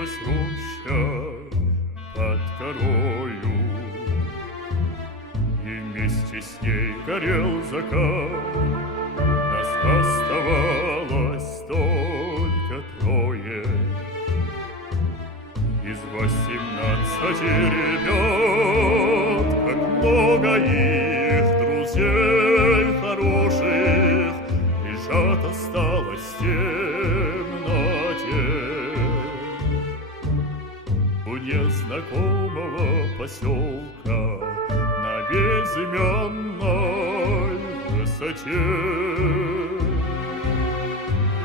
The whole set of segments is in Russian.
Светилась роща под горою, и вместе с ней горел закат. Нас оставалось только трое из 18 ребят. Как много их друзей хороших лежат, осталось в темноте. У незнакомого поселка на безымянной высоте.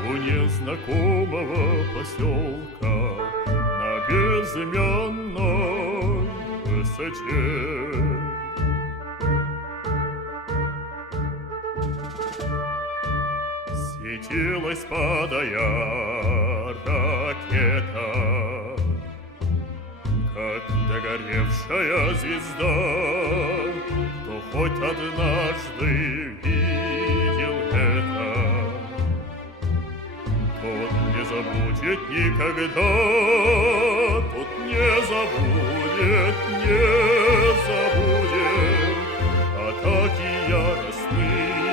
У незнакомого поселка на безымянной высоте. Светилась, падая, ракета, как догоревшая звезда. Кто хоть однажды видел это, тот не забудет никогда, тот не забудет, не забудет атаки яростные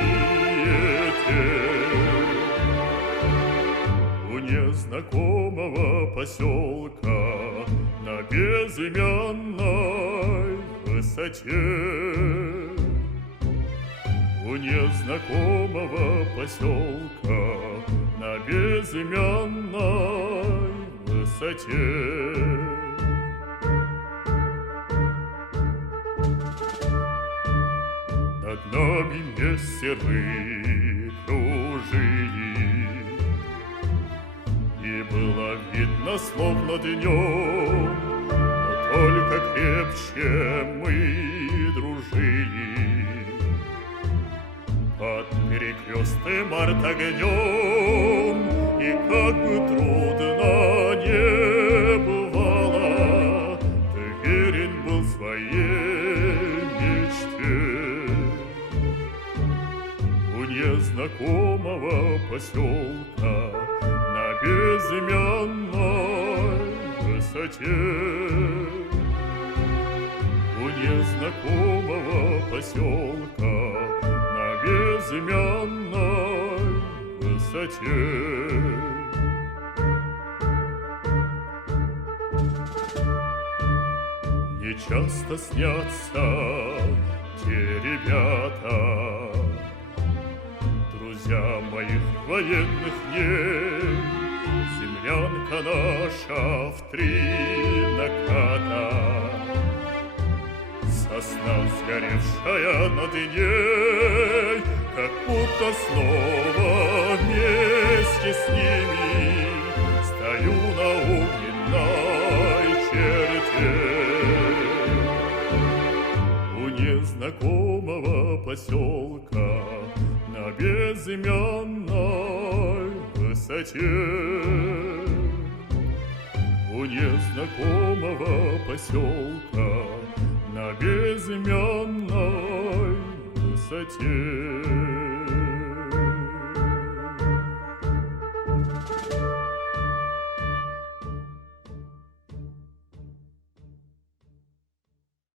те. У незнакомого поселка на безымянной высоте. У незнакомого поселка на безымянной высоте. Над нами мессеры кружили, и было видно, словно днем, но только крепче мы дружили. Под перекрестным артогнем, и как бы трудно не бывало, ты верен был своей мечте. У незнакомого поселка на безымянной высоте. У незнакомого поселка на безымянной высоте. Не часто снятся те ребята, друзья моих военных дней. Землянка наша в 3 наката, сосна сгоревшая над ней, как будто снова вместе с ними стою на огненной черте. У незнакомого поселка на безымянной высоте. У незнакомого поселка на безымянной высоте.